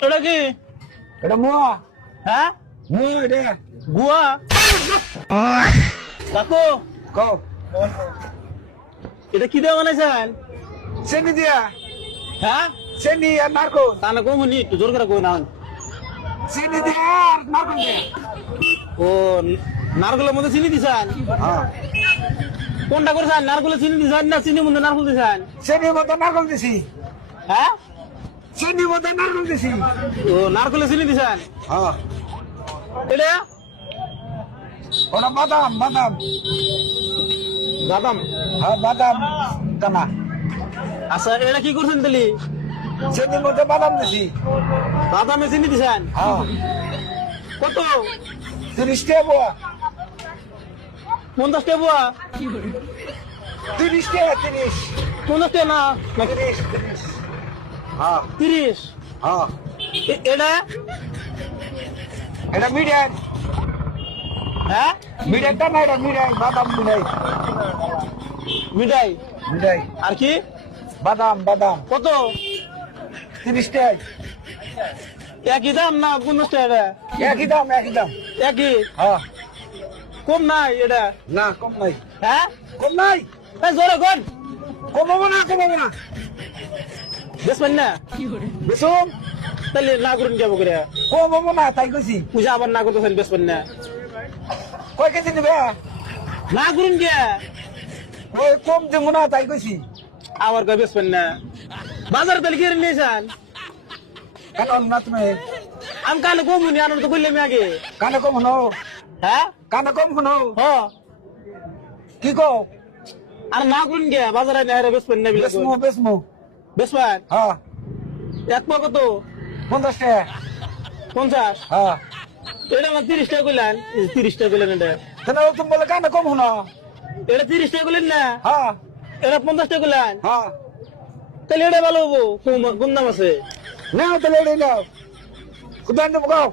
এটা কি? এটা মুয়া হ্যাঁ, মুয়া এটা গুয়া। কাকু, কও এটা কি দিয়ে বানাইছেন? চেনি দিয়া হ্যাঁ, চেনি আর নারকল তাহলে কমুনি একটু জোর করে কই না। চেনি দিয়া আর নারকল দিয়া ও, নারকেলের মধ্যে চিনি দিছেন? হ্যাঁ কোনটা করেছেন? নারকেলের চিনি দিছেন না চিনির মধ্যে নারকেল দিছেন? চেনির মধ্যে নারকল দিছি হ্যাঁ, চেনির মধ্যে নারকল দিছি ও নারকেলের চিনি দিছেন। হ্যাঁ এটা ওটা বাদাম বাদাম বাদাম। হ্যাঁ বাদাম দানা আচ্ছা, এটা কি করছেন তাহলে? চেনির মধ্যে বাদাম দিছি বাদামে চিনি দিছেন? হ্যাঁ কত? 30 টাকা বুয়া 50 টাকা বুয়া? 30 টাকা 30 50 টাকা না, 30 হ্যাঁ 30। হ্যাঁ এটা এটা মিডিয়াম হ্যাঁ, মিডিয়ামটা না এটা মিডিয়াম বাদাম মিডিয়াম মিঠাই। মিডিয়াম আর কি? বাদাম বাদাম কত? 30 টাকা একই দাম না 50 টাকা? একই দাম একই, হ্যাঁ কম নাই এটা? না কম নাই হ্যাঁ, কম নাই এই জোরে কোন কমাবো না বেসবেন না? বেসুম তাহলে না করুন যাবো করে কমাবো না তাই কইছি পূজা আবার না করতেছেন, বেসবেন না? কয় কেজি নিবে না করুন কে ওই কম দেবো না তাই কইছি আবার কয় বেসবেন না? বাজারে তাহলে কিনে নিয়েছেন? কেন না তুমি আমি কানে কমুনি, আনন্দ তো করলাম আগে। কানে কম শুনো হ্যাঁ, কানে কম শুনো হ, কি কও আর না করুন কে বাজারে না হেরে বেসবেন না? বেসমু বেসবেন? হ্যাঁ এক পা কত? 50 টাকা 50? হ্যাঁ এটা আমার 30 টাকা কইলেন। 30 টাকা কইলেন এটা? তাহলে তুমি বলে কানে কম শুনো এটা 30 টাকা কইলেন না? হ্যাঁ এটা 50 টাকা কইলেন? হ্যাঁ তাহলে এটা ভালো হবো, কোন দাম আছে? নাও তাহলে এটাই নাও কোথায় দেবো গাও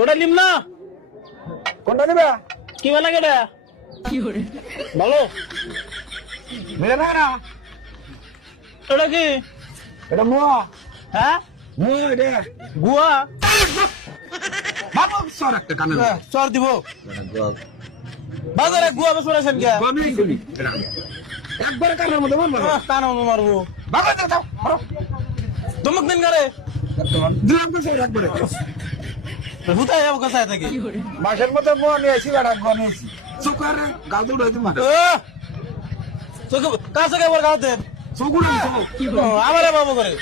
ওটা নিম না? কোনটা নিবে কি ভালো লাগে এটা? ভালো। মিলে না না ওটা কি? এটা মুয়া হ্যাঁ, মুয়া এটা গুয়া। বাবা সর একটা কানে চর দিব বাজারে গুয়া বেসবেন আছেন কে? একবারে কানের মধ্যে মারবো কান মারবো বাবা দাও মারো ধমক দিন করে দিলাম তো স্যার একবারে হুতাই যাবো কাছে থেকে। মাসের মধ্যে মুয়া নিয়ে আসি বেড়া গুয়া নিয়েছি চুকারে গাল দৌড় হইতে মারে কাছে একবার গাওতে চুকুড়ে আমারে বাবু করে